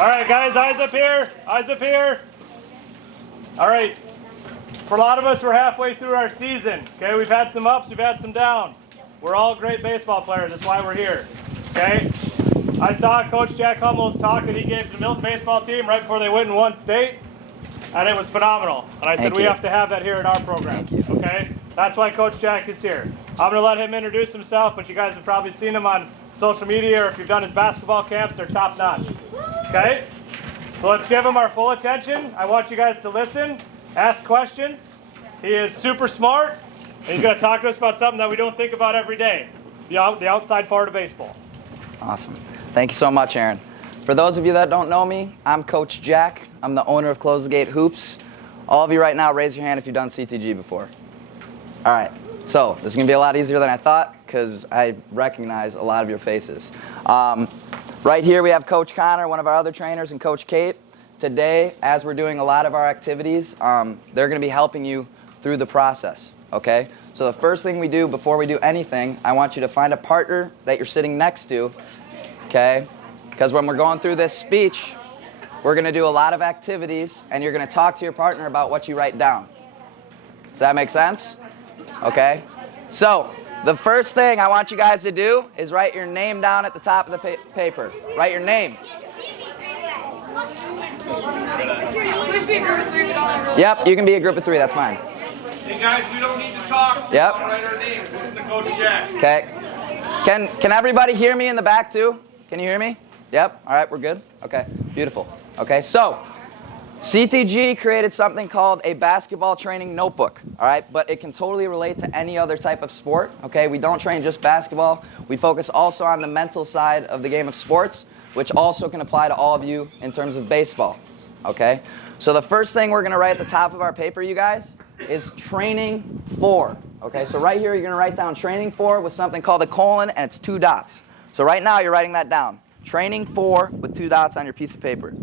All right, guys, eyes up here. Eyes up here. All right. For a lot of us, we're halfway through our season. Okay, we've had some ups, we've had some downs. We're all great baseball players. That's why we're here. Okay. I saw Coach Jack Hummel's talk that he gave to the Milton baseball team right before they went and won state, and it was phenomenal. And I said we have to have that here in our program. Okay. That's why Coach Jack is here. I'm going to let him introduce himself, but you guys have probably seen him on social media, or if you've done his basketball camps, they're top notch. Okay? So let's give him our full attention. I want you guys to listen, ask questions. He is super smart, and he's going to talk to us about something that we don't think about every day, the outside part of baseball. Awesome. Thank you so much, Aaron. For those of you that don't know me, I'm Coach Jack. I'm the owner of Close the Gate Hoops. All of you right now, raise your hand if you've done CTG before. All right. So this is going to be a lot easier than I thought because I recognize a lot of your faces. Right here we have Coach Connor, one of our other trainers, and Coach Kate. Today, as we're doing a lot of our activities, they're going to be helping you through the process, okay? So the first thing we do before we do anything, I want you to find a partner that you're sitting next to, okay? Because when we're going through this speech, we're going to do a lot of activities, and you're going to talk to your partner about what you write down. Does that make sense? Okay? So, the first thing I want you guys to do is write your name down at the top of the paper. Write your name. Yep, you can be a group of three, that's fine. Hey guys, we don't need to talk. Yep. Write our names. Listen to Coach Jack. Okay. Can everybody hear me in the back too? Can you hear me? Yep. All right, we're good. Okay, beautiful. Okay, so CTG created something called a basketball training notebook, all right? But it can totally relate to any other type of sport, okay? We don't train just basketball. We focus also on the mental side of the game of sports, which also can apply to all of you in terms of baseball, okay? So the first thing we're going to write at the top of our paper, you guys, is training for, okay? So right here, you're going to write down training for with something called a colon, and it's 2 dots. So right now, you're writing that down. Training for with 2 dots on your piece of paper.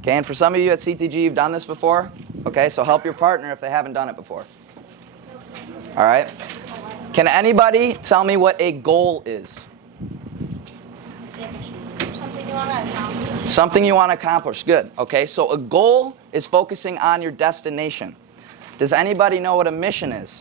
Okay, and for some of you at CTG, you've done this before. Okay, so help your partner if they haven't done it before. All right. Can anybody tell me what a goal is? Something you want to accomplish. Something you want to accomplish. Good. Okay, so a goal is focusing on your destination. Does anybody know what a mission is?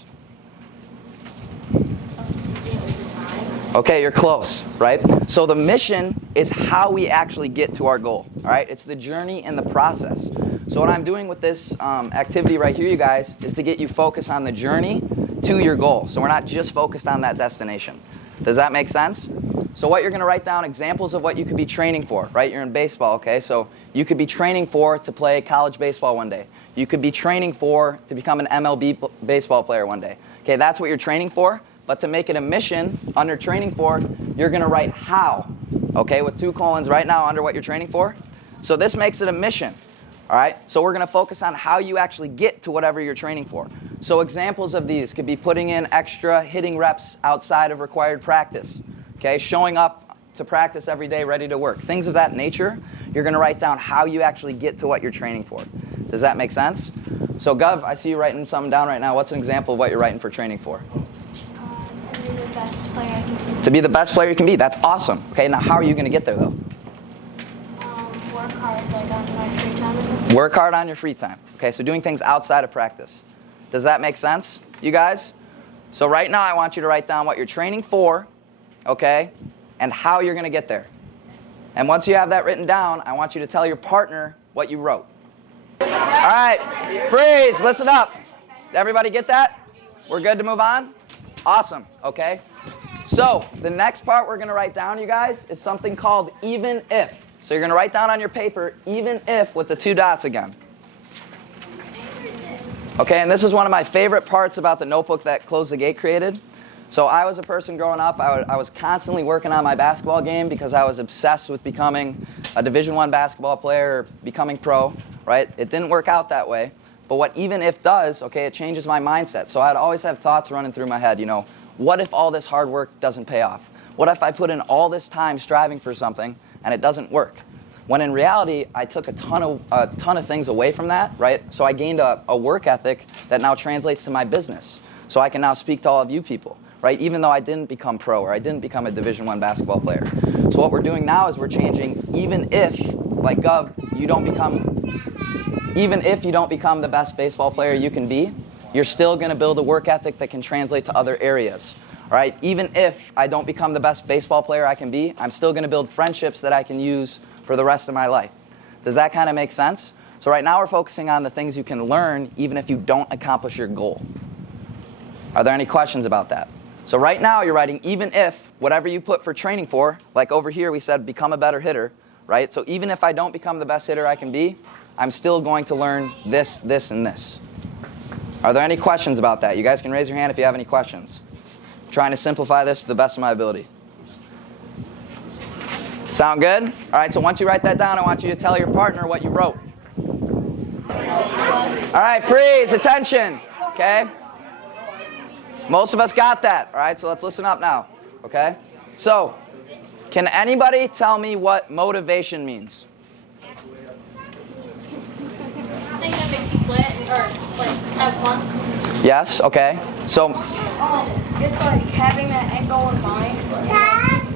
Okay, you're close, right? So the mission is how we actually get to our goal, all right? It's the journey and the process. So what I'm doing with this activity right here, you guys, is to get you focused on the journey to your goal. So we're not just focused on that destination. Does that make sense? So what you're going to write down examples of what you could be training for, right? You're in baseball, okay? So you could be training for to play college baseball one day. You could be training for to become an MLB baseball player one day. Okay, that's what you're training for. But to make it a mission under training for, you're going to write how, okay, with 2 colons right now under what you're training for. So this makes it a mission, all right? So we're going to focus on how you actually get to whatever you're training for. So examples of these could be putting in extra hitting reps outside of required practice, okay, showing up to practice every day ready to work. Things of that nature, you're going to write down how you actually get to what you're training for. Does that make sense? So Gov, I see you writing something down right now. What's an example of what you're writing for training for? To be the best player I can be. To be the best player you can be. That's awesome. Okay, now how are you going to get there, though? Work hard, like on my free time or something. Work hard on your free time. Okay, so doing things outside of practice. Does that make sense, you guys? So right now I want you to write down what you're training for, okay, and how you're going to get there. And once you have that written down, I want you to tell your partner what you wrote. All right, freeze, listen up. Did everybody get that? We're good to move on? Awesome, okay? So the next part we're going to write down, you guys, is something called even if. So you're going to write down on your paper, even if, with the 2 dots again. Okay, and this is one of my favorite parts about the notebook that Close the Gate created. So I was a person growing up, I was constantly working on my basketball game because I was obsessed with becoming a Division I basketball player, or becoming pro, right? It didn't work out that way. But what even if does, okay, it changes my mindset. So I'd always have thoughts running through my head, you know, what if all this hard work doesn't pay off? What if I put in all this time striving for something and it doesn't work? When in reality, I took a ton of things away from that, right? So I gained a work ethic that now translates to my business. So I can now speak to all of you people, right? Even though I didn't become pro or I didn't become a Division I basketball player. So what we're doing now is we're changing even if like Gov, even if you don't become the best baseball player you can be, you're still going to build a work ethic that can translate to other areas. All right? Even if I don't become the best baseball player I can be, I'm still going to build friendships that I can use for the rest of my life. Does that kind of make sense? So right now we're focusing on the things you can learn even if you don't accomplish your goal. Are there any questions about that? So right now you're writing even if whatever you put for training for, like over here we said become a better hitter, right? So even if I don't become the best hitter I can be, I'm still going to learn this, this, and this. Are there any questions about that? You guys can raise your hand if you have any questions. I'm trying to simplify this to the best of my ability. Sound good? All right, so once you write that down, I want you to tell your partner what you wrote. All right, freeze, attention, okay? Most of us got that, all right? So let's listen up now, okay? So, can anybody tell me what motivation means? Thing that makes you play or like have fun. Yes, okay. So, It's like having that end goal in mind.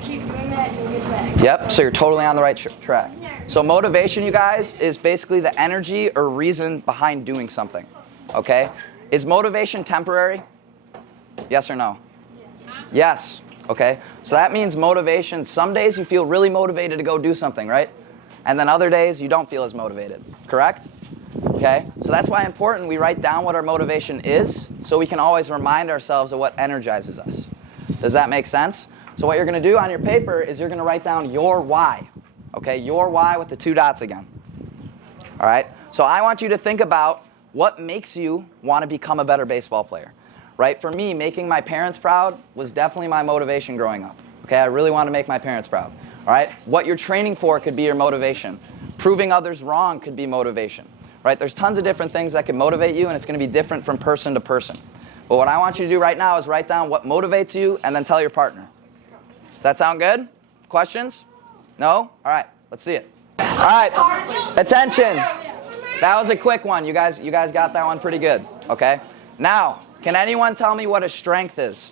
Keep doing that, you'll get that. yep, so you're totally on the right track. So motivation, you guys, is basically the energy or reason behind doing something, okay? Is motivation temporary? Yes or no? Yes, okay. So that means motivation, some days you feel really motivated to go do something, right? And then other days you don't feel as motivated, correct? Okay, so that's why it's important we write down what our motivation is so we can always remind ourselves of what energizes us. Does that make sense? So what you're going to do on your paper is you're going to write down your why. Okay, your why with the 2 dots again. All right, so I want you to think about what makes you want to become a better baseball player. Right, for me, making my parents proud was definitely my motivation growing up. Okay, I really want to make my parents proud. All right, what you're training for could be your motivation. Proving others wrong could be motivation. Right, there's tons of different things that can motivate you, and it's going to be different from person to person. But what I want you to do right now is write down what motivates you and then tell your partner. Does that sound good? Questions? No? All right, let's see it. All right, attention. That was a quick one. You guys got that one pretty good. Okay, now, can anyone tell me what a strength is?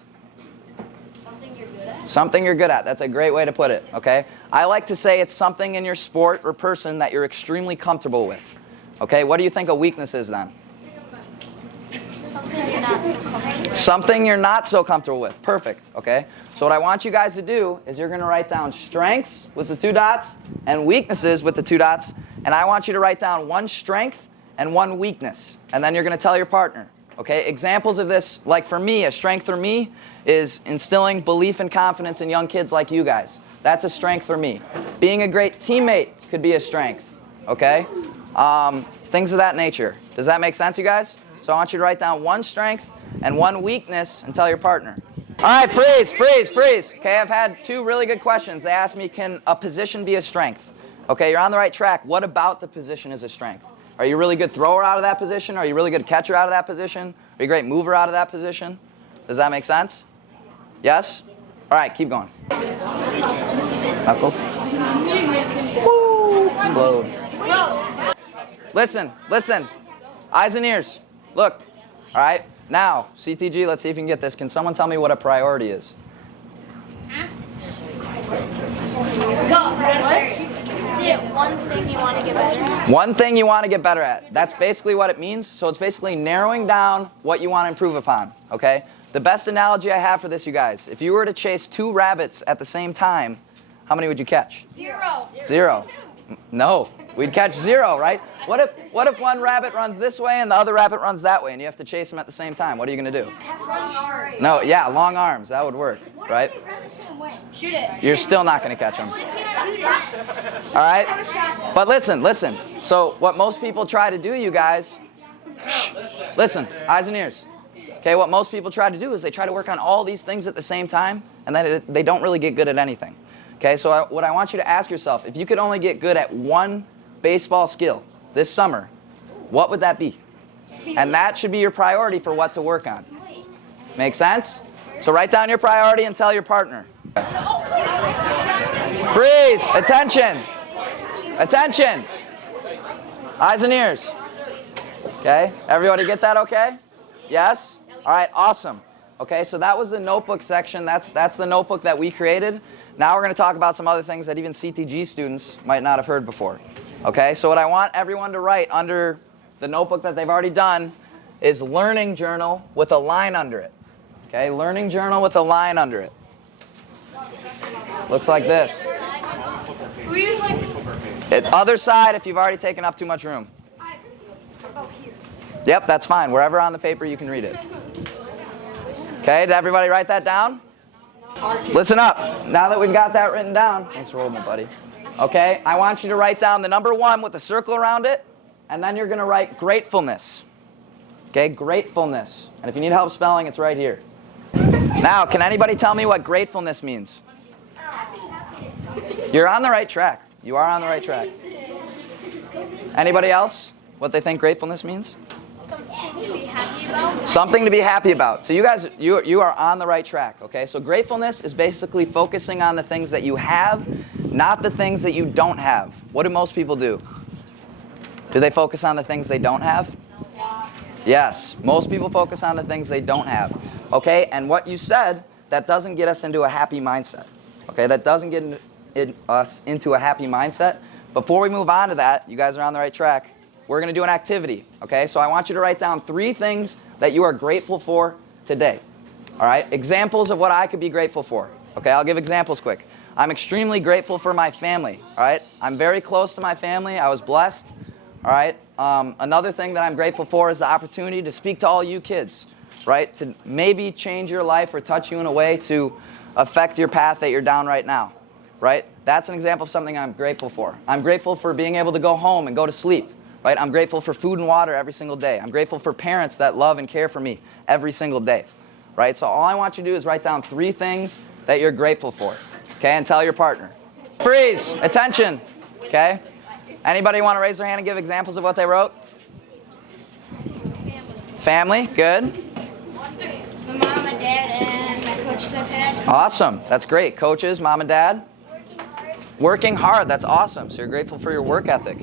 Something you're good at. Something you're good at. That's a great way to put it, okay? I like to say it's something in your sport or person that you're extremely comfortable with. Okay, what do you think a weakness is then? Something you're not so comfortable with. Something you're not so comfortable with. Perfect, okay? So what I want you guys to do is you're going to write down strengths with the 2 dots and weaknesses with the 2 dots, and I want you to write down 1 strength and 1 weakness, and then you're going to tell your partner. Okay, examples of this, like for me, a strength for me is instilling belief and confidence in young kids like you guys. That's a strength for me. Being a great teammate could be a strength, okay? Things of that nature. Does that make sense, you guys? So I want you to write down 1 strength and 1 weakness and tell your partner. All right, freeze, freeze, freeze. Okay, I've had 2 really good questions. They asked me, can a position be a strength? Okay, you're on the right track. What about the position is a strength? Are you a really good thrower out of that position? Are you a really good catcher out of that position? Are you a great mover out of that position? Does that make sense? Yes? All right, keep going. Knuckles. Woo! Explode. Listen, listen. Eyes and ears. Look. All right. Now, CTG, let's see if you can get this. Can someone tell me what a priority is? See it, one thing you want to get better at. One thing you want to get better at. That's basically what it means. So it's basically narrowing down what you want to improve upon. Okay? The best analogy I have for this, you guys, if you were to chase 2 rabbits at the same time, how many would you catch? 0. 0. No, we'd catch 0, right? What if one rabbit runs this way and the other rabbit runs that way and you have to chase them at the same time? What are you going to do? Run straight. No, yeah, long arms. That would work, right? Run the same way. Shoot it. You're still not going to catch them. What if you shoot it? All right? But listen, listen. So what most people try to do, you guys, listen, eyes and ears. Okay, what most people try to do is they try to work on all these things at the same time, and then they don't really get good at anything. Okay, so what I want you to ask yourself, if you could only get good at 1 baseball skill this summer, what would that be? And that should be your priority for what to work on. Make sense? So write down your priority and tell your partner. Freeze! Attention! Attention! Eyes and ears. Okay, everybody get that okay? Yes? All right, awesome. Okay, so that was the notebook section. That's the notebook that we created. Now we're going to talk about some other things that even CTG students might not have heard before. Okay, so what I want everyone to write under the notebook that they've already done is learning journal with a line under it. Okay, learning journal with a line under it. Looks like this. We use like Other side if you've already taken up too much room. about here. Yep, that's fine. Wherever on the paper you can read it. Okay, did everybody write that down? Listen up. Now that we've got that written down, thanks for holding it, buddy. Okay, I want you to write down the number 1 with a circle around it, and then you're going to write gratefulness. Okay, gratefulness. And if you need help spelling, it's right here. Now, can anybody tell me what gratefulness means? You're on the right track. You are on the right track. Anybody else? What they think gratefulness means? Something to be happy about. Something to be happy about. So you guys, you are on the right track, okay? So gratefulness is basically focusing on the things that you have, not the things that you don't have. What do most people do? Do they focus on the things they don't have? Yes, most people focus on the things they don't have, okay? And what you said, that doesn't get us into a happy mindset, okay? That doesn't get us into a happy mindset. Before we move on to that, you guys are on the right track. We're going to do an activity, okay? So I want you to write down 3 things that you are grateful for today, all right? Examples of what I could be grateful for, okay? I'll give examples quick. I'm extremely grateful for my family, all right? I'm very close to my family. I was blessed, all right? Another thing that I'm grateful for is the opportunity to speak to all you kids, right? To maybe change your life or touch you in a way to affect your path that you're down right now, right? That's an example of something I'm grateful for. I'm grateful for being able to go home and go to sleep. Right? I'm grateful for food and water every single day. I'm grateful for parents that love and care for me every single day. Right? So all I want you to do is write down 3 things that you're grateful for. Okay? And tell your partner. Freeze! Attention! Okay? Anybody want to raise their hand and give examples of what they wrote? Family. Good. My mom and dad and my coaches I've had. Awesome. That's great. Coaches, mom and dad. Working hard. That's awesome. So you're grateful for your work ethic.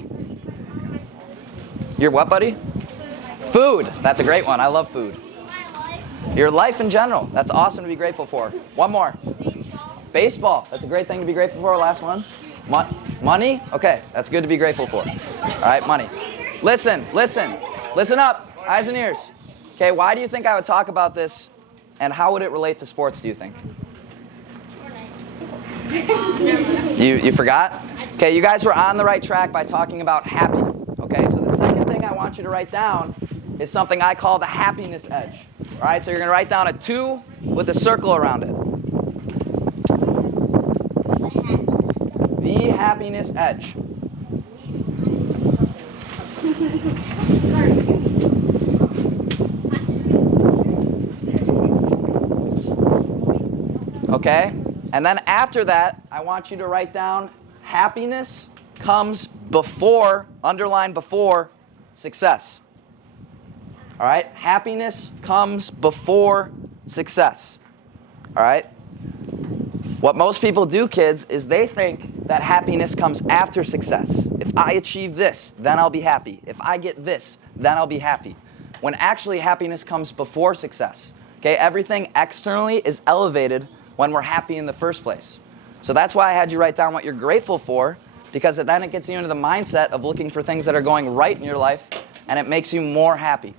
Your what, buddy? Food. That's a great one. I love food. Your life in general. That's awesome to be grateful for. One more. Baseball. That's a great thing to be grateful for. Last one. Money? Okay, that's good to be grateful for. All right, money. Listen up. Eyes and ears. Okay, why do you think I would talk about this, and how would it relate to sports, do you think? You forgot? Okay, you guys were on the right track by talking about happy. Okay, so the second thing I want you to write down is something I call the happiness edge. All right, so you're going to write down a 2 with a circle around it. The happiness edge. Okay, and then after that, I want you to write down happiness comes before, underline before, success. All right? Happiness comes before success. All right? What most people do, kids, is they think that happiness comes after success. If I achieve this, then I'll be happy. If I get this, then I'll be happy. When actually happiness comes before success. Okay? Everything externally is elevated when we're happy in the first place. So that's why I had you write down what you're grateful for, because then it gets you into the mindset of looking for things that are going right in your life, and it makes you more happy.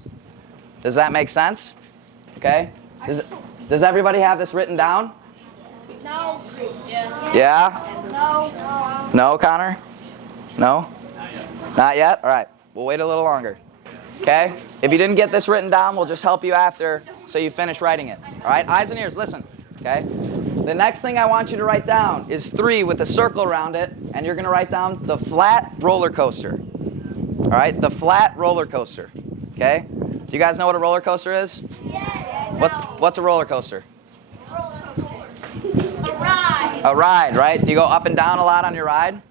Does that make sense? Okay? Does everybody have this written down? No. Yeah? No. No, Connor? No? Not yet? All right. We'll wait a little longer. Okay? If you didn't get this written down, we'll just help you after so you finish writing it. All right? Eyes and ears, listen. Okay? The next thing I want you to write down is 3 with a circle around it, and you're going to write down the flat roller coaster. All right? The flat roller coaster. Okay? Do you guys know what a roller coaster is? Yes. What's a roller coaster? Roller coaster. A ride. A ride, right? Do you go up and down a lot on your ride?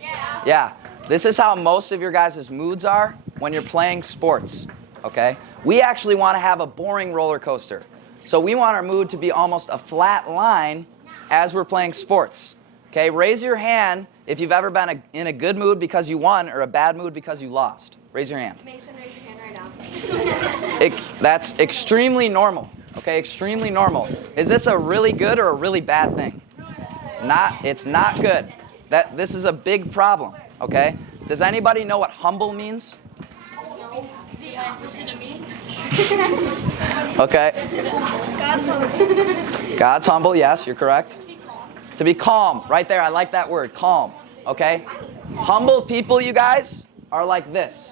Yeah. Yeah. This is how most of your guys' moods are when you're playing sports. Okay? We actually want to have a boring roller coaster. So we want our mood to be almost a flat line as we're playing sports. Okay, raise your hand if you've ever been in a good mood because you won or a bad mood because you lost. Raise your hand. Mason, raise your hand right now. That's extremely normal. Okay, extremely normal. Is this a really good or a really bad thing? It's not good. This is a big problem. Okay, Does anybody know what humble means? Listen to me. Okay. God's humble. God's humble, yes, you're correct. To be calm, right there, I like that word, calm, okay? Humble people, you guys, are like this.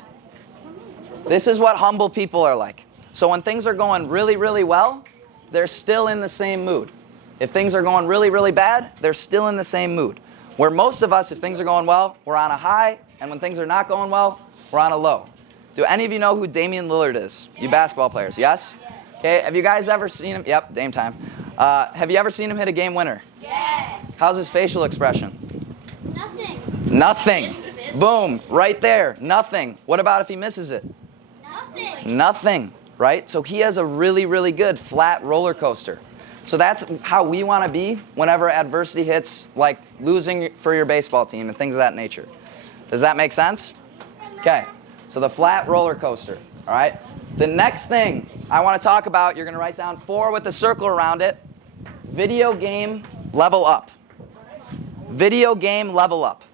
This is what humble people are like. So when things are going really, really well, they're still in the same mood. If things are going really, really bad, they're still in the same mood. Where most of us, if things are going well, we're on a high, and when things are not going well, we're on a low. Do any of you know who Damian Lillard is? You basketball players, yes? Okay, have you guys ever seen him? Yep, Dame time. Have you ever seen him hit a game winner? Yes. How's his facial expression? Nothing. Nothing. This. Boom, right there, nothing. What about if he misses it? Nothing. Nothing, right? So he has a really, really good flat roller coaster. So that's how we want to be whenever adversity hits, like losing for your baseball team and things of that nature. Does that make sense? Okay, so the flat roller coaster, all right? The next thing I want to talk about, you're going to write down 4 with a circle around it. Video game level up. Video game level up.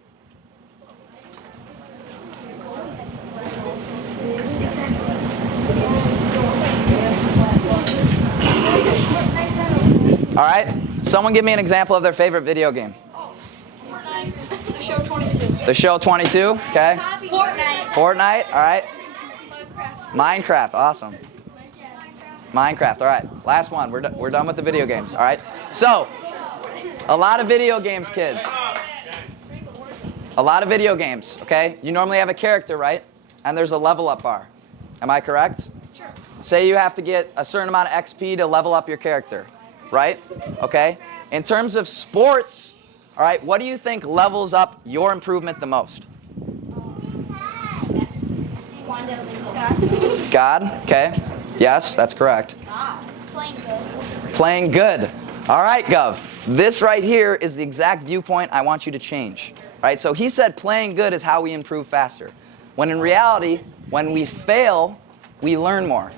All right, someone give me an example of their favorite video game. Fortnite. The show 22. The show 22, okay. Fortnite. Fortnite, all right. Minecraft, awesome. Minecraft, all right. Last one, we're done with the video games, all right. So, a lot of video games, kids. A lot of video games, okay. You normally have a character, right? And there's a level up bar. Am I correct? Sure. Say you have to get a certain amount of XP to level up your character, right? Okay. In terms of sports, all right, what do you think levels up your improvement the most? God, okay. Yes, that's correct. Playing good. Playing good. All right, Gov. This right here is the exact viewpoint I want you to change. All right, so he said playing good is how we improve faster. When in reality, when we fail, we learn more.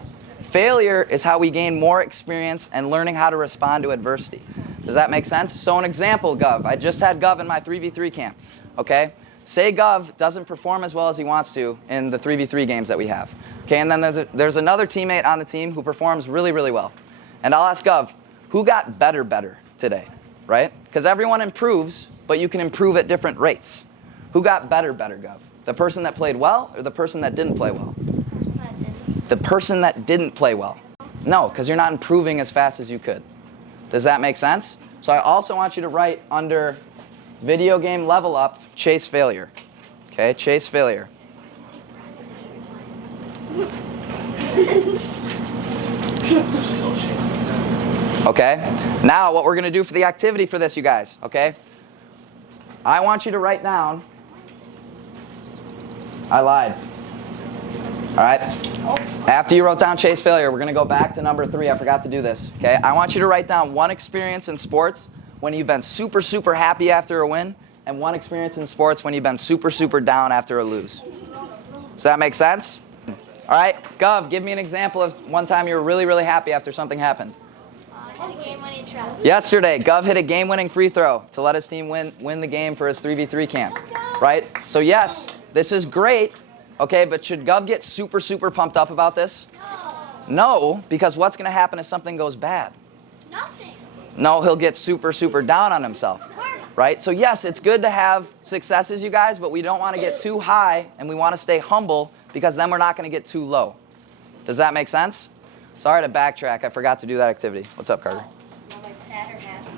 Failure is how we gain more experience and learning how to respond to adversity. Does that make sense? So an example, Gov. I just had Gov in my 3v3 camp, okay? Say Gov doesn't perform as well as he wants to in the 3v3 games that we have. Okay, and then there's another teammate on the team who performs really, really well. And I'll ask Gov, who got better today, right? Because everyone improves, but you can improve at different rates. Who got better, Gov? The person that played well or the person that didn't play well? The person that didn't play well. No, because you're not improving as fast as you could. Does that make sense? So I also want you to write under video game level up, chase failure. Okay, chase failure. Okay, now what we're going to do for the activity for this, you guys, okay? I want you to write down, I lied. All right, after you wrote down chase failure, we're going to go back to number 3. I forgot to do this, okay? I want you to write down one experience in sports when you've been super, super happy after a win, and one experience in sports when you've been super, super down after a lose. Does that make sense? All right, Gov, give me an example of one time you were really, really happy after something happened. I hit a game-winning try. Yesterday, Gov hit a game-winning free throw to let his team win the game for his 3v3 camp, right? So yes, this is great, okay, but should Gov get super, super pumped up about this? No, because what's going to happen if something goes bad? Nothing. No, he'll get super, super down on himself, right? So yes, it's good to have successes, you guys, but we don't want to get too high, and we want to stay humble because then we're not going to get too low. Does that make sense? Sorry to backtrack. I forgot to do that activity. What's up, Carter? Am I sad or happy?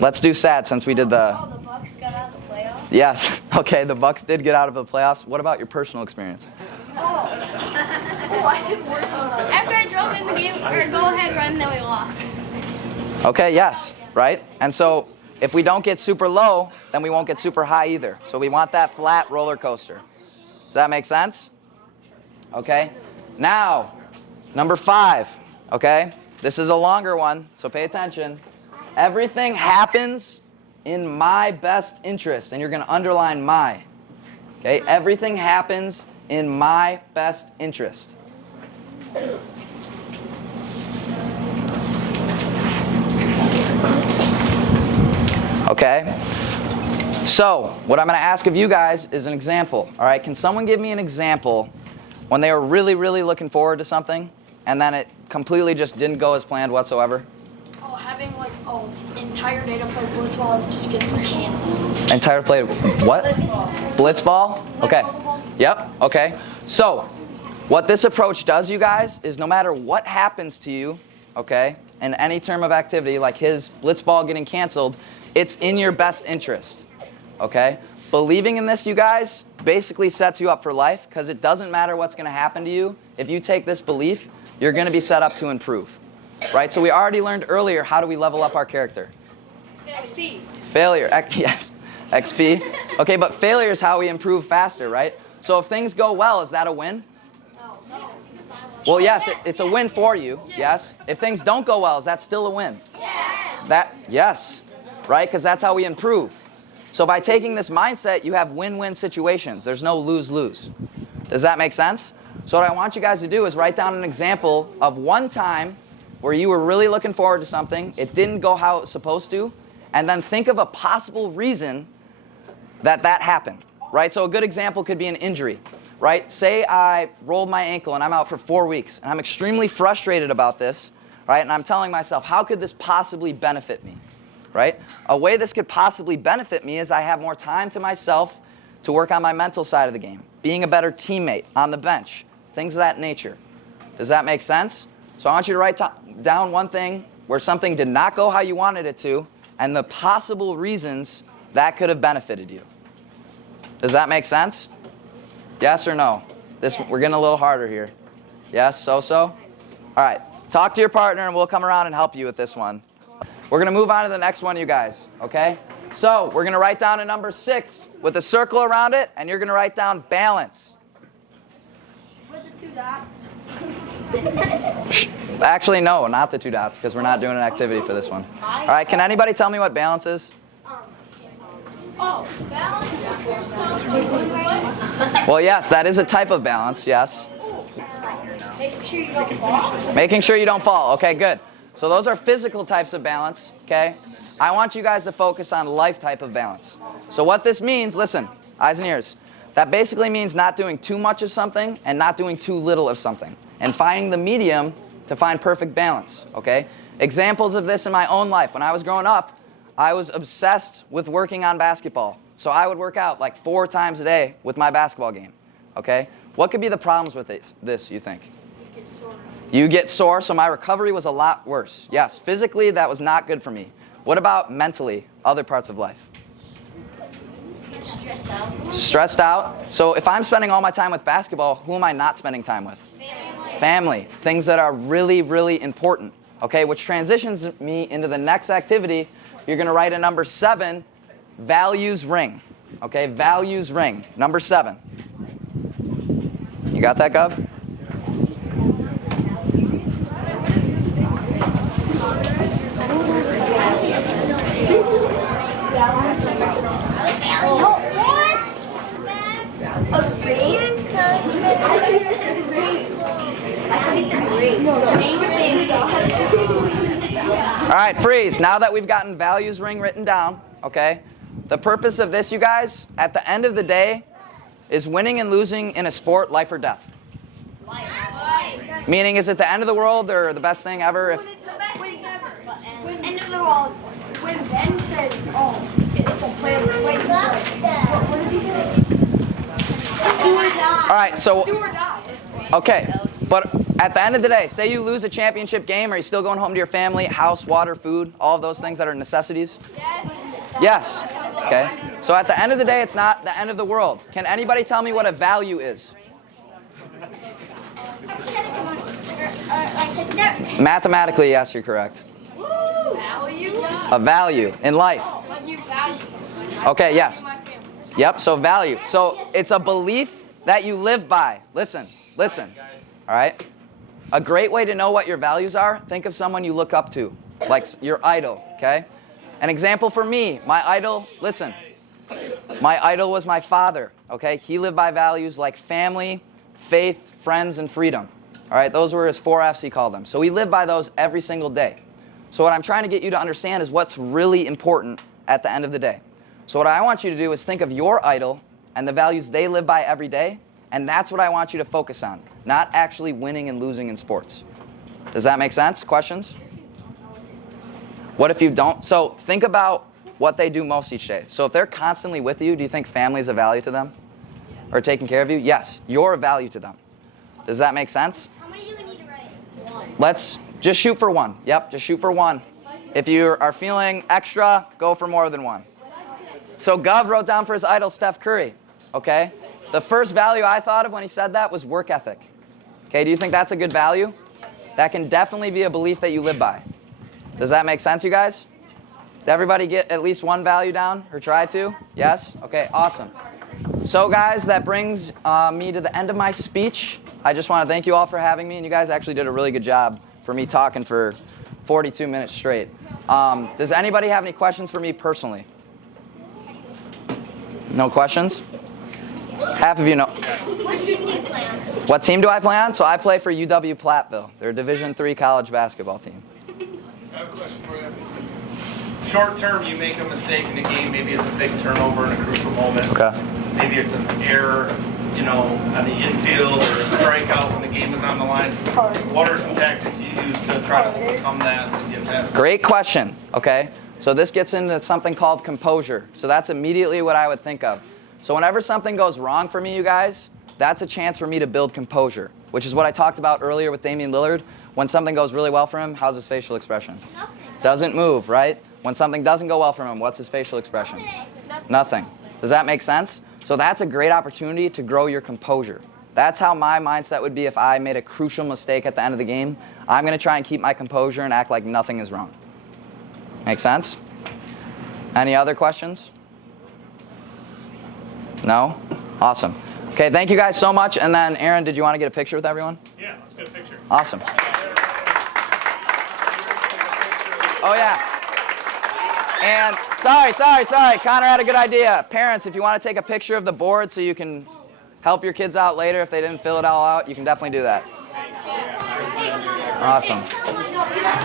Let's do sad since we did the... Oh, the Bucks got out of the playoffs? Yes. Okay, the Bucks did get out of the playoffs. What about your personal experience? Oh, I should work on that. After I drove in the game, or go-ahead run, then we lost. Okay, yes, right? And so if we don't get super low, then we won't get super high either. So we want that flat roller coaster. Does that make sense? Okay. Now, number 5, okay? This is a longer one, so pay attention. Everything happens in my best interest, and you're going to underline my. Okay? Everything happens in my best interest. Okay? So what I'm going to ask of you guys is an example. All right, can someone give me an example when they were really, really looking forward to something and then it completely just didn't go as planned whatsoever? Oh, having like entire day to play blitzball just gets canceled. Entire play, what? Blitzball. Blitzball? Okay. Blitzball. Yep, okay. So what this approach does, you guys, is no matter what happens to you, okay, in any term of activity, like his blitzball getting canceled, it's in your best interest, okay? Believing in this, you guys, basically sets you up for life because it doesn't matter what's going to happen to you. If you take this belief, you're going to be set up to improve, right? So we already learned earlier, how do we level up our character? XP. Failure, yes, XP. Okay, but failure is how we improve faster, right? So if things go well, is that a win? No. Well, yes, it's a win for you, yes. If things don't go well, is that still a win? Yes, right? Because that's how we improve. So by taking this mindset, you have win-win situations. There's no lose-lose. Does that make sense? So what I want you guys to do is write down an example of one time where you were really looking forward to something, it didn't go how it was supposed to, and then think of a possible reason that happened, right? So a good example could be an injury, right? Say I rolled my ankle and I'm out for 4 weeks, and I'm extremely frustrated about this, right? And I'm telling myself, how could this possibly benefit me, right? A way this could possibly benefit me is I have more time to myself to work on my mental side of the game, being a better teammate on the bench, things of that nature. Does that make sense? So I want you to write down one thing where something did not go how you wanted it to, and the possible reasons that could have benefited you. Does that make sense? Yes or no? Yes. We're getting a little harder here. Yes, so? All right, talk to your partner and we'll come around and help you with this one. We're going to move on to the next one, you guys, okay? So we're going to write down a number 6 with a circle around it, and you're going to write down balance. With the 2 dots. Actually, no, not the 2 dots, because we're not doing an activity for this one. All right, can anybody tell me what balance is? Balance. Well, yes, that is a type of balance, yes. Making sure you don't fall. Making sure you don't fall. Okay, good. So those are physical types of balance, okay? I want you guys to focus on life type of balance. So what this means, listen, eyes and ears, that basically means not doing too much of something and not doing too little of something, and finding the medium to find perfect balance, okay? Examples of this in my own life. When I was growing up, I was obsessed with working on basketball. So I would work out like 4 times a day with my basketball game, okay? What could be the problems with this, you think? You get sore, so my recovery was a lot worse. Yes, physically, that was not good for me. What about mentally, other parts of life? Stressed out. Stressed out. So if I'm spending all my time with basketball, who am I not spending time with? Family. Things that are really, really important, okay? Which transitions me into the next activity. You're going to write a number 7, values ring, okay? Values ring, number 7. You got that, Gov? All right, freeze. Now that we've gotten values ring written down, okay, the purpose of this, you guys, at the end of the day, is winning and losing in a sport life or death. Meaning, is it the end of the world or the best thing ever? If End of the world. When Ben says, it's a plan. Wait, what does he say? Do or die. all right, so Do or die. okay, but at the end of the day, say you lose a championship game, are you still going home to your family, house, water, food, all of those things that are necessities? Yes. Okay. So at the end of the day, it's not the end of the world. Can anybody tell me what a value is? Mathematically, yes, you're correct. Value? A value in life. When you value something. Okay, yes. My family. Yep, so value. So it's a belief that you live by. Listen. All right? A great way to know what your values are, think of someone you look up to, like your idol, okay? An example for me, my idol, listen. My idol was my father, okay? He lived by values like family, faith, friends, and freedom. All right, those were his 4 F's, he called them. So we live by those every single day. So what I'm trying to get you to understand is what's really important at the end of the day. So what I want you to do is think of your idol and the values they live by every day, and that's what I want you to focus on, not actually winning and losing in sports. Does that make sense? Questions? What if you don't? So think about what they do most each day. So if they're constantly with you, do you think family is of value to them? Or taking care of you? Yes, you're of value to them. Does that make sense? How many do we need to write? One. Let's just shoot for one. Yep, just shoot for one. If you are feeling extra, go for more than one. So Gov wrote down for his idol Steph Curry, okay? The first value I thought of when he said that was work ethic. Okay, do you think that's a good value? That can definitely be a belief that you live by. Does that make sense, you guys? Did everybody get at least one value down, or try to? Yes? Okay, awesome. So guys, that brings me to the end of my speech. I just want to thank you all for having me, and you guys actually did a really good job for me talking for 42 minutes straight. Does anybody have any questions for me personally? No questions? Half of you know. What team do you play on? What team do I play on? So I play for UW Platteville. They're a Division III college basketball team. I have a question for you. Short term, you make a mistake in the game. Maybe it's a big turnover in a crucial moment. Okay. Maybe it's an error, you know, on the infield or a strikeout when the game is on the line. What are some tactics you use to try to overcome that and get past that? Great question. Okay. So this gets into something called composure. So that's immediately what I would think of. So whenever something goes wrong for me, you guys, that's a chance for me to build composure, which is what I talked about earlier with Damian Lillard. When something goes really well for him, how's his facial expression? Doesn't move, right? When something doesn't go well for him, what's his facial expression? Nothing. Does that make sense? So that's a great opportunity to grow your composure. That's how my mindset would be if I made a crucial mistake at the end of the game. I'm going to try and keep my composure and act like nothing is wrong. Make sense? Any other questions? No? Awesome. Okay, thank you guys so much. And then, Aaron, did you want to get a picture with everyone? Yeah, let's get a picture. Awesome. Oh, yeah. And sorry. Connor had a good idea. Parents, if you want to take a picture of the board so you can help your kids out later if they didn't fill it all out, you can definitely do that. Awesome.